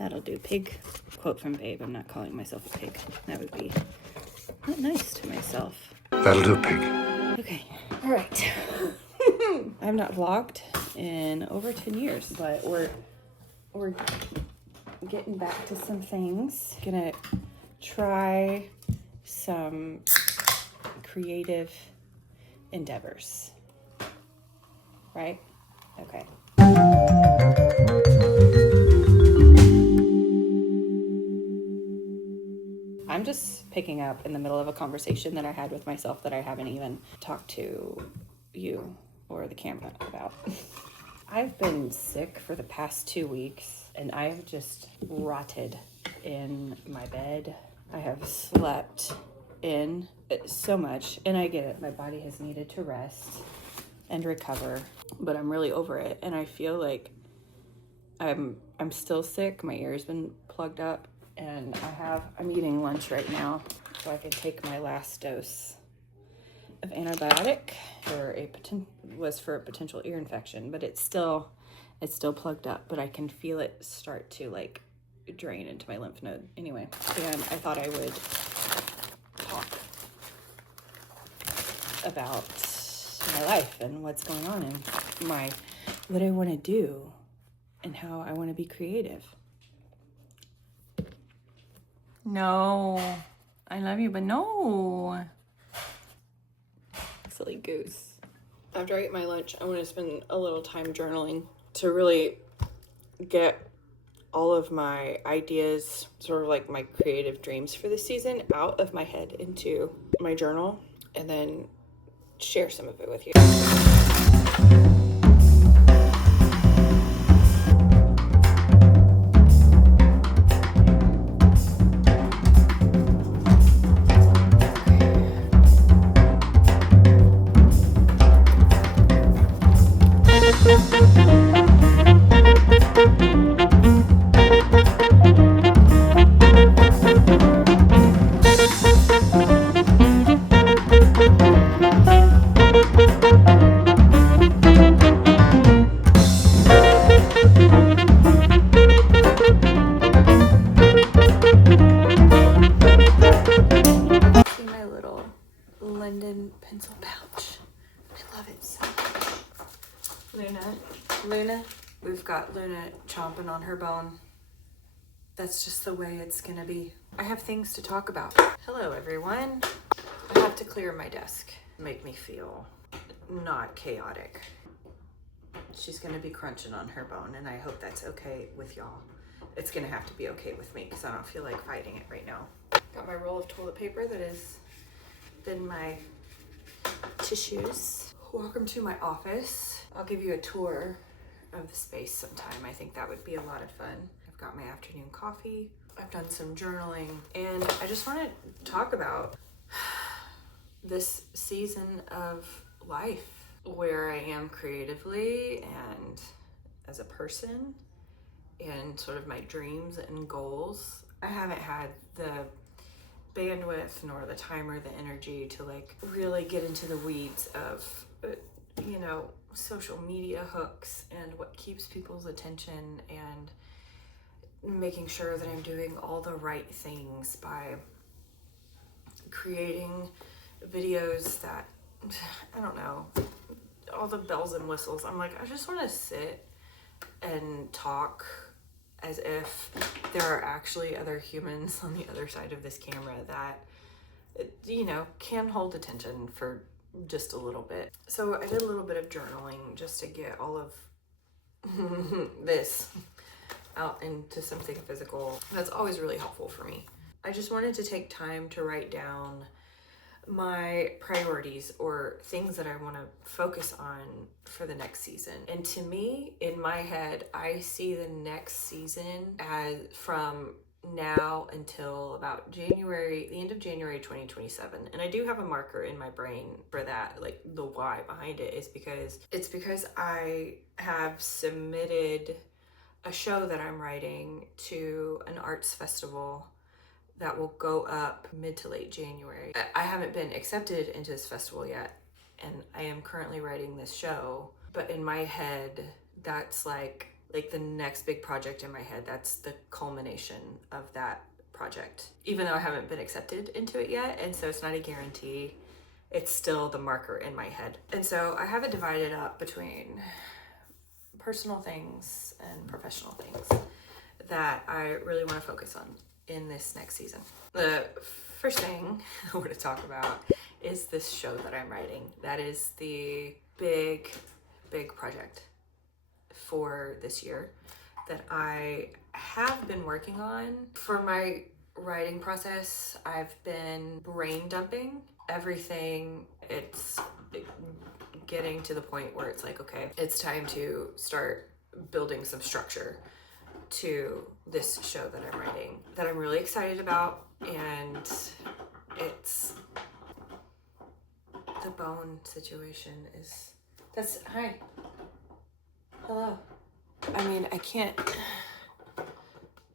That'll do. Pig. Quote from Babe. I'm not calling myself a pig. That would be not nice to myself. That'll do, pig. Okay. All right. I've not vlogged in over 10 years, but we're getting back to some things. Gonna try some creative endeavors. Right? Okay. I'm just picking up in the middle of a conversation that I had with myself that I haven't even talked to you or the camera about. I've been sick for the past 2 weeks and I've just rotted in my bed. I have slept in so much, and I get it. My body has needed to rest and recover, but I'm really over it. And I feel like I'm still sick. My ear's been plugged up, and I'm eating lunch right now so I can take my last dose of antibiotic for a potential ear infection, but it's still plugged up, but I can feel it start to like drain into my lymph node anyway. And I thought I would talk about my life and what's going on and what I want to do and how I want to be creative. No, I love you, but no. Silly goose. After I eat my lunch, I want to spend a little time journaling to really get all of my ideas, sort of like my creative dreams for the season, out of my head into my journal, and then share some of it with you. Pencil pouch. I love it so much. Luna, we've got Luna chomping on her bone. That's just the way it's gonna be. I have things to talk about. Hello everyone. I have to clear my desk, make me feel not chaotic. She's gonna be crunching on her bone, and I hope that's okay with y'all. It's gonna have to be okay with me because I don't feel like fighting it right now. Got my roll of toilet paper that has been my tissues. Welcome to my office. I'll give you a tour of the space sometime. I think that would be a lot of fun. I've got my afternoon coffee. I've done some journaling, and I just want to talk about this season of life, where I am creatively and as a person, and sort of my dreams and goals. I haven't had the bandwidth nor the time or the energy to like really get into the weeds of social media hooks and what keeps people's attention, and making sure that I'm doing all the right things by creating videos that, I don't know, all the bells and whistles. I'm like, I just want to sit and talk as if there are actually other humans on the other side of this camera that, can hold attention for just a little bit. So I did a little bit of journaling just to get all of this out into something physical. That's always really helpful for me. I just wanted to take time to write down my priorities or things that I want to focus on for the next season. And to me, in my head, I see the next season as from now until about the end of January 2027. And I do have a marker in my brain for that. Like, the why behind it is because I have submitted a show that I'm writing to an arts festival that will go up mid to late January. I haven't been accepted into this festival yet, and I am currently writing this show, but in my head, that's like like the next big project in my head. That's the culmination of that project, even though I haven't been accepted into it yet, and so it's not a guarantee. It's still the marker in my head. And so I have it divided up between personal things and professional things that I really want to focus on in this next season. The first thing I want to talk about is this show that I'm writing. That is the big project for this year that I have been working on. For my writing process, I've been brain dumping everything. It's getting to the point where it's like, okay, it's time to start building some structure to this show that I'm writing, that I'm really excited about. And it's the bone situation is, hi, hello. I mean, I can't,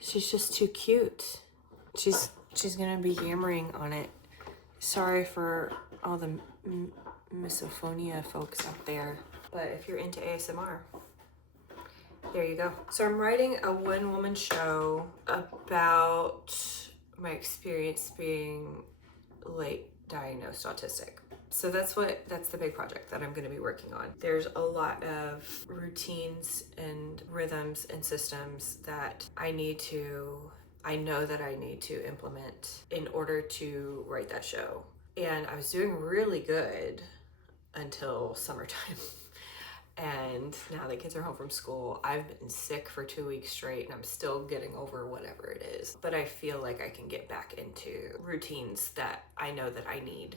she's just too cute. She's gonna be yammering on it. Sorry for all the misophonia folks out there, but if you're into ASMR, there you go. So I'm writing a one-woman show about my experience being late diagnosed autistic. So that's the big project that I'm going to be working on. There's a lot of routines and rhythms and systems that I know that I need to implement in order to write that show. And I was doing really good until summertime. And now the kids are home from school. I've been sick for 2 weeks straight and I'm still getting over whatever it is. But I feel like I can get back into routines that I know that I need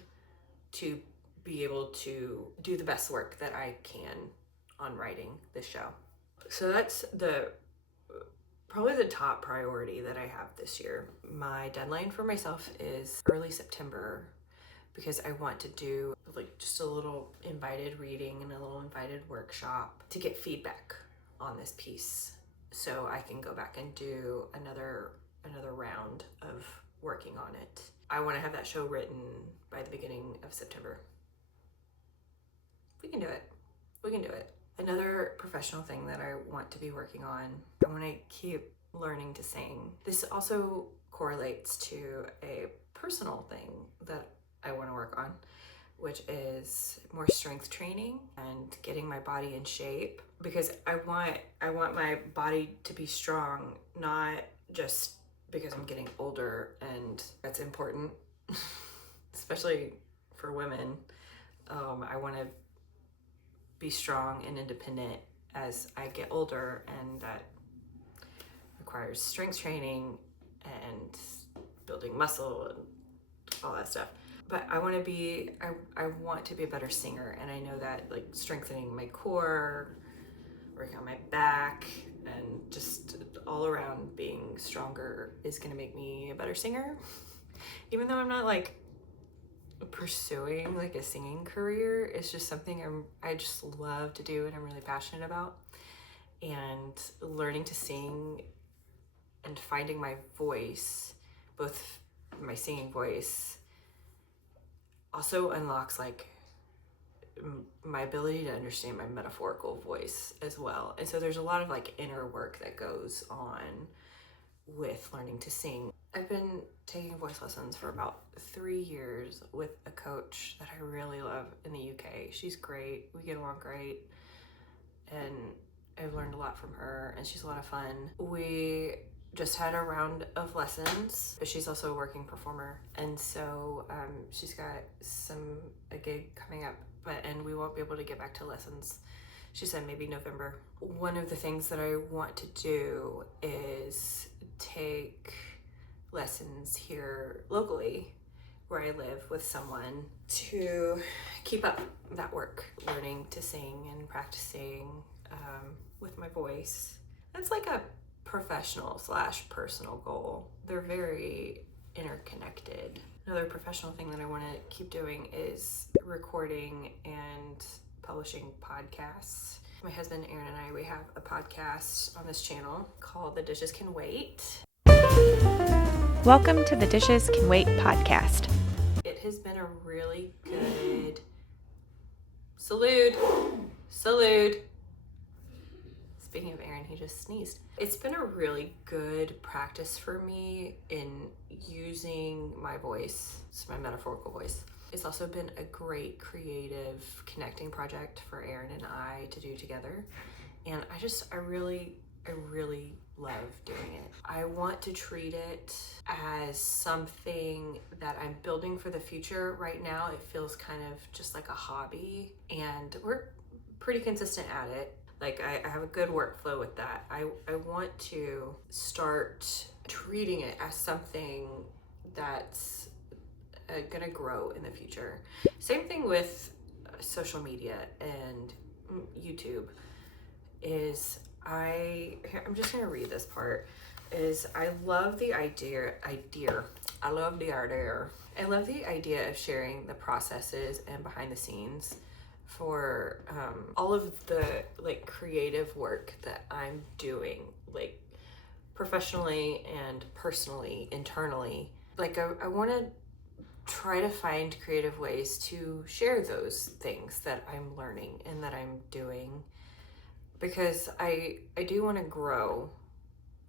to be able to do the best work that I can on writing this show. So that's probably the top priority that I have this year. My deadline for myself is early September, because I want to do like just a little invited reading and a little invited workshop to get feedback on this piece, so I can go back and do another round of working on it. I want to have that show written by the beginning of September. We can do it. We can do it. Another professional thing that I want to be working on, I want to keep learning to sing. This also correlates to a personal thing that I want to work on, which is more strength training and getting my body in shape, because I want my body to be strong, not just because I'm getting older, and that's important, especially for women. I want to be strong and independent as I get older, and that requires strength training and building muscle and all that stuff. But I want to be a better singer, and I know that like strengthening my core, working on my back, and just all around being stronger is going to make me a better singer. Even though I'm not like pursuing like a singing career, it's just something I just love to do and I'm really passionate about. And learning to sing and finding my voice, both my singing voice, also unlocks like my ability to understand my metaphorical voice as well. And so there's a lot of like inner work that goes on with learning to sing. I've been taking voice lessons for about 3 years with a coach that I really love in the UK. She's great. We get along great. And I've learned a lot from her, and she's a lot of fun. We just had a round of lessons, but she's also a working performer, and so she's got a gig coming up, and we won't be able to get back to lessons. She said maybe November. One of the things that I want to do is take lessons here locally where I live with someone to keep up that work, learning to sing and practicing with my voice. That's like a professional / personal goal. They're very interconnected. Another professional thing that I want to keep doing is recording and publishing podcasts. My husband Aaron and I, we have a podcast on this channel called The Dishes Can Wait. Welcome to the Dishes Can Wait podcast. It has been a really good salute. Speaking of Aaron, he just sneezed. It's been a really good practice for me in using my voice. It's my metaphorical voice. It's also been a great creative connecting project for Aaron and I to do together. And I really love doing it. I want to treat it as something that I'm building for the future. Right now, it feels kind of just like a hobby, and we're pretty consistent at it. Like I have a good workflow with that. I want to start treating it as something that's gonna grow in the future. Same thing with social media and YouTube is I'm just gonna read this part. I love the idea of sharing the processes and behind the scenes for all of the like creative work that I'm doing, like professionally and personally, internally. Like I want to try to find creative ways to share those things that I'm learning and that I'm doing, because I do want to grow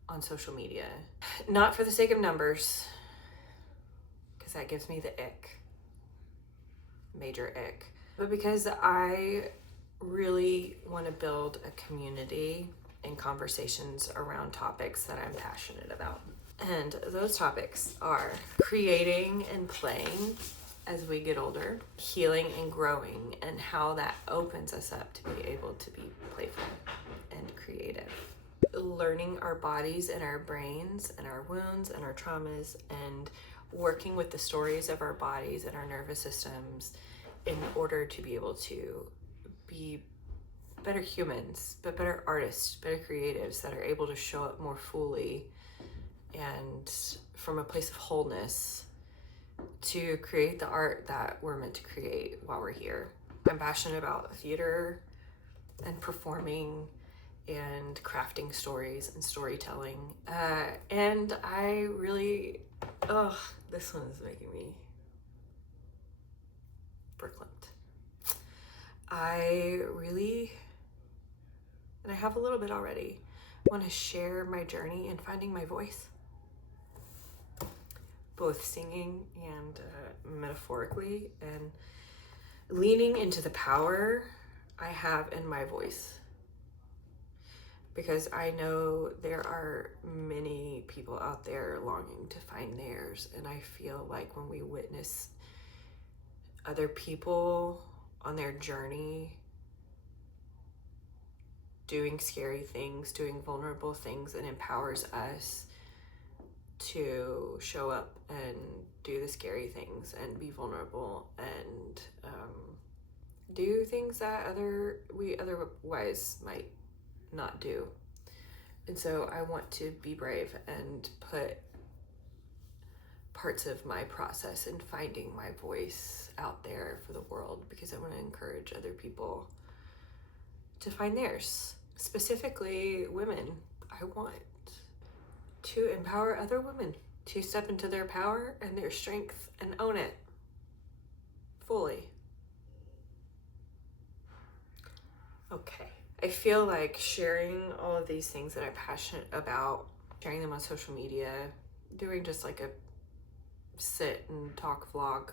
on social media, not for the sake of numbers, because that gives me the ick, major ick, but because I really want to build a community and conversations around topics that I'm passionate about. And those topics are creating and playing as we get older, healing and growing, and how that opens us up to be able to be playful and creative. Learning our bodies and our brains and our wounds and our traumas, and working with the stories of our bodies and our nervous systems in order to be able to be better humans, but better artists, better creatives that are able to show up more fully and from a place of wholeness to create the art that we're meant to create while we're here. I'm passionate about theater and performing and crafting stories and storytelling. And I really, this one is making me verklempt. I really, and I have a little bit already, want to share my journey in finding my voice, both singing and metaphorically, and leaning into the power I have in my voice. Because I know there are many people out there longing to find theirs, and I feel like when we witness other people on their journey doing scary things, doing vulnerable things, it empowers us to show up and do the scary things and be vulnerable and do things that we otherwise might not do. And so I want to be brave and put parts of my process in finding my voice out there for the world, because I want to encourage other people to find theirs. Specifically women. I want to empower other women to step into their power and their strength and own it fully. Okay. I feel like sharing all of these things that I'm passionate about, sharing them on social media, doing just like a sit and talk vlog,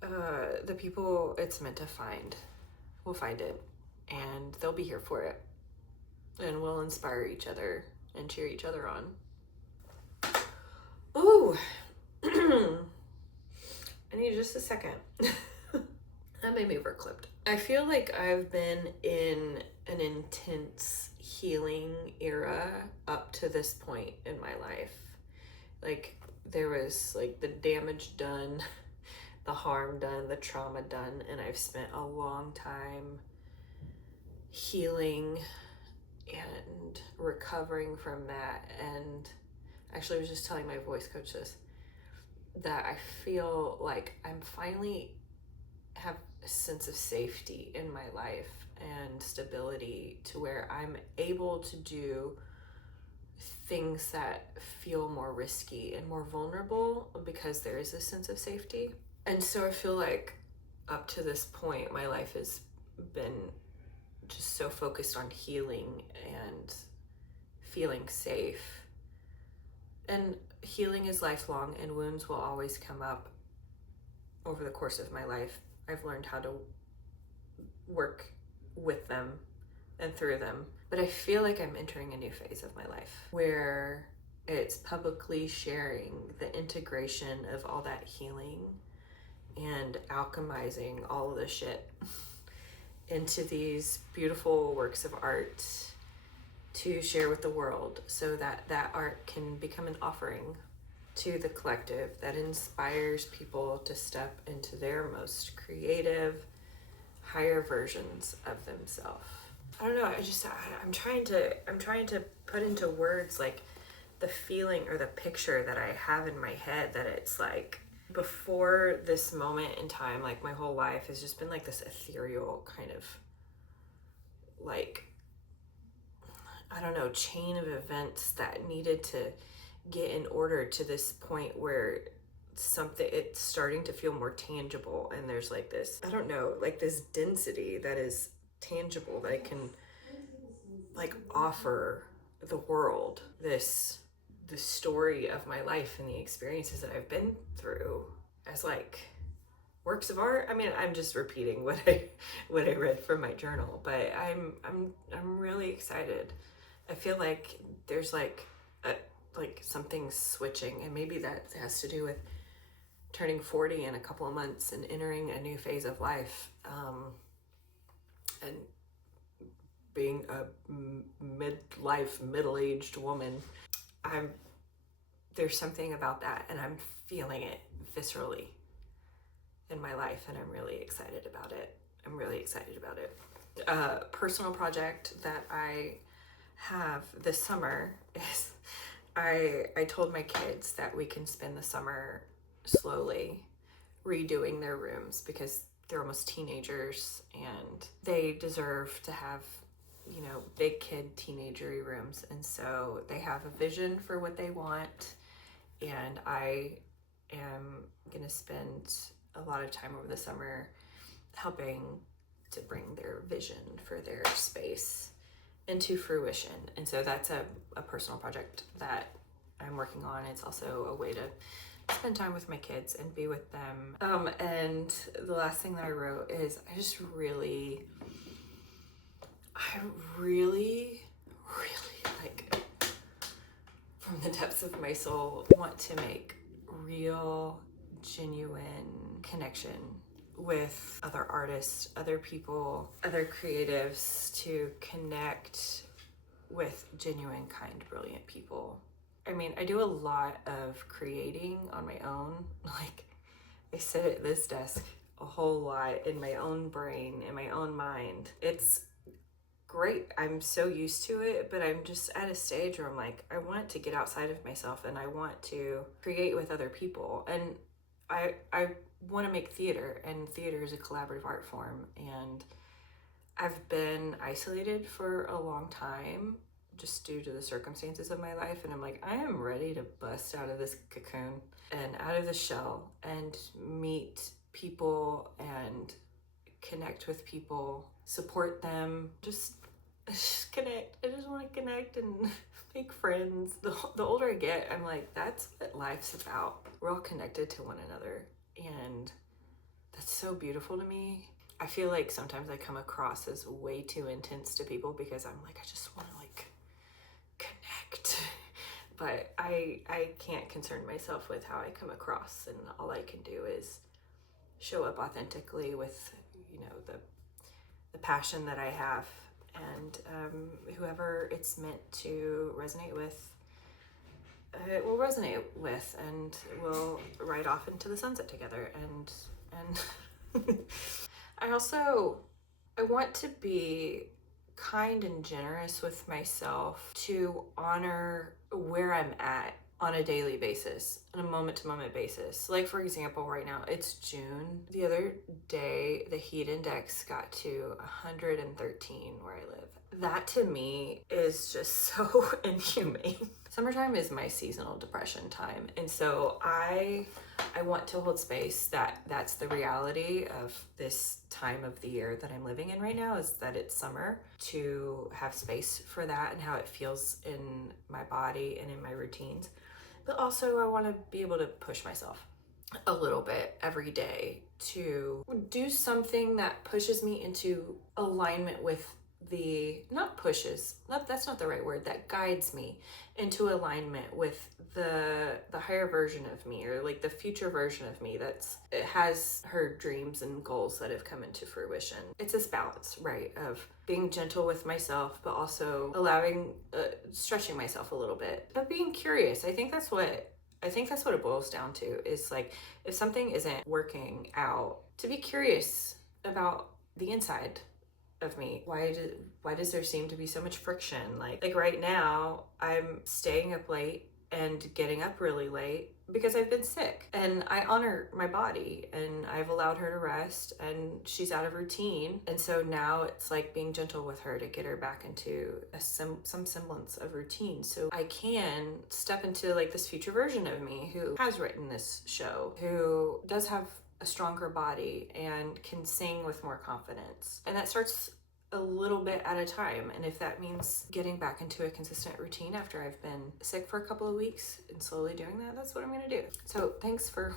the people it's meant to find will find it, and they'll be here for it, and we'll inspire each other and cheer each other on. Ooh, I need just a second. That made me verklempt. I feel like I've been in an intense healing era up to this point in my life. Like there was like the damage done, the harm done, the trauma done, and I've spent a long time healing and recovering from that. And actually I was just telling my voice coach this, that I feel like I'm finally have a sense of safety in my life and stability to where I'm able to do things that feel more risky and more vulnerable because there is a sense of safety. And so I feel like up to this point my life has been just so focused on healing and feeling safe. And healing is lifelong, and wounds will always come up over the course of my life. I've learned how to work with them and through them. But I feel like I'm entering a new phase of my life where it's publicly sharing the integration of all that healing and alchemizing all of the shit into these beautiful works of art to share with the world, so that that art can become an offering to the collective that inspires people to step into their most creative, higher versions of themselves. I don't know, I'm trying to put into words like the feeling or the picture that I have in my head, that it's like before this moment in time, like my whole life has just been like this ethereal kind of like, I don't know, chain of events that needed to get in order to this point where it's starting to feel more tangible, and there's like this, I don't know, like this density that is tangible that I can like offer the world, this the story of my life and the experiences that I've been through as like works of art. I mean, I'm just repeating what I read from my journal, but I'm really excited. I feel like there's like something switching, and maybe that has to do with turning 40 in a couple of months and entering a new phase of life, and being a midlife, middle-aged woman. There's something about that, and I'm feeling it viscerally in my life, and I'm really excited about it. Personal project that I have this summer is I told my kids that we can spend the summer slowly redoing their rooms, because they're almost teenagers and they deserve to have, you know, big kid teenagery rooms. And so they have a vision for what they want, and I am gonna spend a lot of time over the summer helping to bring their vision for their space into fruition. And so that's a personal project that I'm working on. It's also a way to spend time with my kids and be with them. And the last thing that I wrote is I really like, from the depths of my soul, want to make real, genuine connection with other artists, other people, other creatives, to connect with genuine, kind, brilliant people. I mean, I do a lot of creating on my own. Like, I sit at this desk a whole lot in my own brain, in my own mind. It's great. I'm so used to it, but I'm just at a stage where I'm like, I want to get outside of myself, and I want to create with other people. And I want to make theater, and theater is a collaborative art form. And I've been isolated for a long time just due to the circumstances of my life. And I'm like, I am ready to bust out of this cocoon and out of the shell and meet people and connect with people, support them, just connect. I just want to connect and make friends. The older I get, I'm like, that's what life's about. We're all connected to one another, and that's so beautiful to me. I feel like sometimes I come across as way too intense to people because I'm like, I just want to like connect. But I can't concern myself with how I come across, and all I can do is show up authentically with, you know, the passion that I have, and whoever it's meant to resonate with, it will resonate with, and we'll ride off into the sunset together. And I want to be kind and generous with myself, to honor where I'm at on a daily basis, on a moment-to-moment basis. Like, for example, right now it's June. The other day the heat index got to 113 where I live. That to me is just so inhumane. Summertime is my seasonal depression time. And so I want to hold space that that's the reality of this time of the year that I'm living in right now, is that it's summer, to have space for that and how it feels in my body and in my routines. But also I want to be able to push myself a little bit every day to do something that pushes me into alignment with that's not the right word, that guides me into alignment with the higher version of me, or like the future version of me it has her dreams and goals that have come into fruition. It's this balance, right, of being gentle with myself, but also allowing stretching myself a little bit, but being curious. I think that's what it boils down to, is like, if something isn't working out, to be curious about the inside of me. Why does there seem to be so much friction? Like right now, I'm staying up late and getting up really late because I've been sick, and I honor my body and I've allowed her to rest, and she's out of routine. And so now it's like being gentle with her to get her back into some semblance of routine, so I can step into like this future version of me who has written this show, who does have a stronger body and can sing with more confidence. And that starts a little bit at a time. And if that means getting back into a consistent routine after I've been sick for a couple of weeks and slowly doing that, that's what I'm gonna do. So thanks for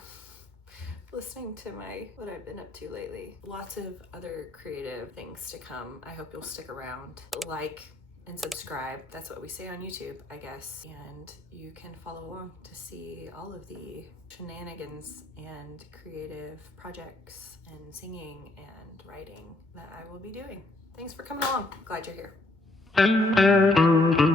listening to what I've been up to lately. Lots of other creative things to come. I hope you'll stick around. Like and subscribe. That's what we say on YouTube, I guess. And you can follow along to see all of the shenanigans and creative projects and singing and writing that I will be doing. Thanks for coming along. Glad you're here.